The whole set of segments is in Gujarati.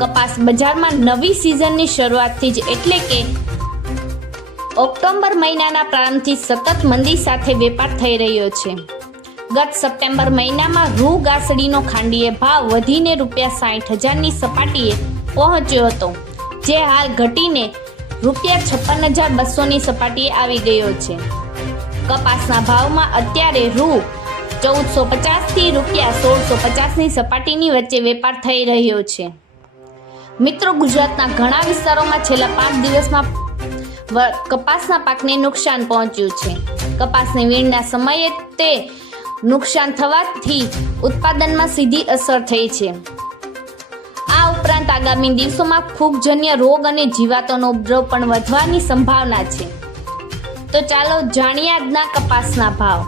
કપાસ બજારમાં નવી સિઝનની શરૂઆતથી જ એટલે કે ઓક્ટોબર મહિનાના પ્રારંભથી સતત મંદી સાથે વેપાર થઈ રહ્યો છે. ગત સપ્ટેમ્બર મહિનામાં રૂ ગાસડીનો ખાંડીએ ભાવ વધીને રૂપિયા સાઠ હજારની સપાટીએ પહોંચ્યો હતો, જે હાલ ઘટીને રૂપિયા છપ્પન હજાર બસોની સપાટીએ આવી ગયો છે. કપાસના ભાવમાં અત્યારે રૂ ચૌદસો પચાસથી રૂપિયા સોળસો પચાસની સપાટીની વચ્ચે વેપાર થઈ રહ્યો છે. મિત્રો, ગુજરાતના ઘણા વિસ્તારોમાં છેલ્લા પાંચ દિવસમાં કપાસના પાકને નુકસાન પહોંચ્યું છે. કપાસની વીણના સમયે તે નુકસાન થવાથી ઉત્પાદનમાં સીધી અસર થઈ છે. આ ઉપરાંત આગામી દિવસોમાં ફૂગજન્ય રોગ અને જીવાતોનો ઉપદ્રવ પણ વધવાની સંભાવના છે. તો ચાલો જાણીએ આજના કપાસના ભાવ.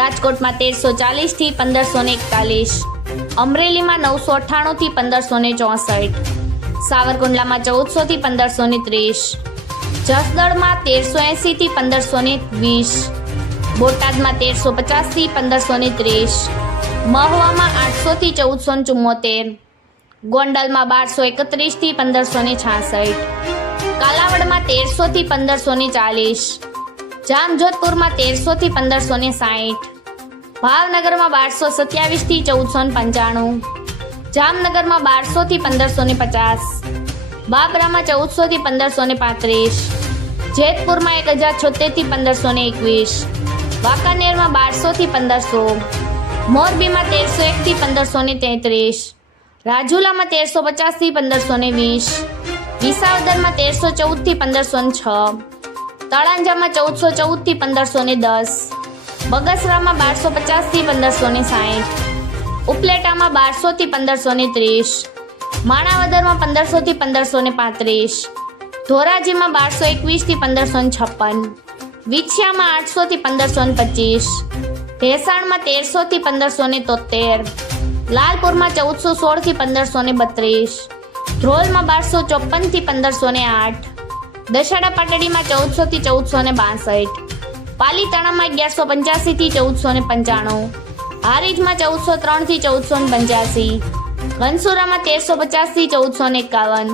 રાજકોટમાં તેરસો ચાલીસથી પંદરસો ને એકતાલીસ. અમરેલીમાં નવસો અઠ્ઠાણુંથી પંદરસો ને ચોસઠ. સાવરકુંડલામાં ચૌદસોથી પંદરસો ને ત્રીસ. જસદણમાં તેરસો એંસીથી પંદરસો ને વીસ. બોટાદમાં તેરસો પચાસથી પંદરસો ને ત્રીસ. મહુવામાં આઠસોથી ચૌદસો ને ચુમ્મોતેર. ગોંડલમાં બારસો એકત્રીસથી પંદરસો ને છાસઠ. કાલાવડમાં તેરસોથી પંદરસો ને ચાલીસ. જામજોધપુરમાં તેરસોથી પંદરસો ને સાઠ ભાવનગરમાં બારસો સત્યાવીસથી ચૌદસો પંચાણું. જામનગરમાં બારસોથી પંદરસો ને પચાસ. બાબરામાં ચૌદસોથી પંદરસો ને પાંત્રીસ. જેતપુરમાં એક હજાર છોતેરથી પંદરસો ને એકવીસ. વાંકાનેરમાં બારસોથી પંદરસો. મોરબીમાં તેરસો એકથી પંદરસો ને તેત્રીસ. રાજુલામાં તેરસો પચાસથી પંદરસો ને વીસ. વિસાવદરમાં તેરસો ચૌદથી પંદરસો ને છ. તળાંજામાં ચૌદસો ચૌદથી પંદરસો ને દસ. બગસરામાં બારસો પચાસથી પંદરસો ને સાઠ ઉપલેટામાં બારસોથી પંદરસો ને ત્રીસ. માણાવદરમાં પંદરસોથી પંદરસો ને પાંત્રીસ. ધોરાજીમાં બારસો એકવીસથી પંદરસો ને છપ્પન. વિછિયામાં આઠસોથી પંદરસો ને પચીસ. ભેસાણમાં તેરસોથી પંદરસો ને તોતેર લાલપુરમાં ચૌદસો સોળથી પંદરસો ને બત્રીસ. ધ્રોલમાં બારસો ચોપનથી પંદરસો ને આઠ. દશાડા પાટડીમાં ચૌદસોથી ચૌદસો ને બાસઠ. પાલીતાણામાં અગિયારસો પંચ્યાસીથી ચૌદસો ને પંચાણું. હારીજમાં ચૌદસો ત્રણથી ચૌદસો ને પંચ્યાસી. ઘનસુરામાં તેરસો પચાસથી ચૌદસો ને એકાવન.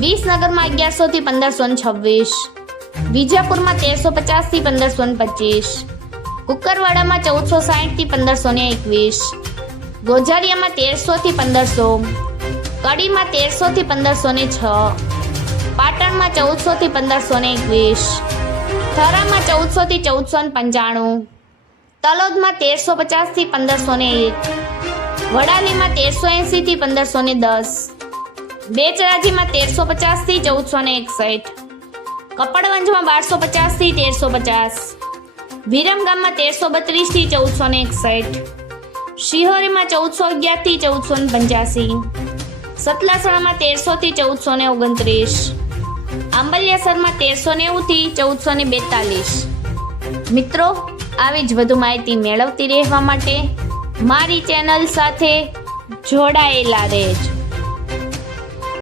વિસનગરમાં અગિયારસોથી પંદરસો ને છવ્વીસ. વિજાપુરમાં તેરસો પચાસથી પંદરસો ને પચીસ. કુકરવાડામાં ચૌદસો સાહીઠથી પંદરસો ને એકવીસ. ગોઝારિયામાં તેરસોથી પંદરસો. કડીમાં તેરસોથી પંદરસો ને છ. પાટણમાં ચૌદસોથી પંદરસો ને એકવીસ. થરામાં ચૌદસોથી ચૌદસો પંચાણું, તલોદમાં તેરસો પચાસથી પંદરસો ને એક, વડાલીમાં તેરસો એંસીથી પંદરસો ને દસ, બેચરાજીમાં તેરસો પચાસથી ચૌદસો ને એકસઠ, કપડવંજમાં બારસો પચાસથી તેરસો પચાસ, વિરમગામમાં તેરસો બત્રીસથી ચૌદસો ને એકસઠ, શિહોરીમાં ચૌદસો અગિયારથી ચૌદસો ને પંચ્યાસી, સતલાસણામાં તેરસોથી ચૌદસો ને ઓગણત્રીસ આંબલિયાસરમાં તેરસો નેવુંથી ચૌદસો ને બેતાલીસ. મિત્રો, આવી જ વધુ માહિતી મેળવતી રહેવા માટે મારી ચેનલ સાથે જોડાયેલા રહેજો.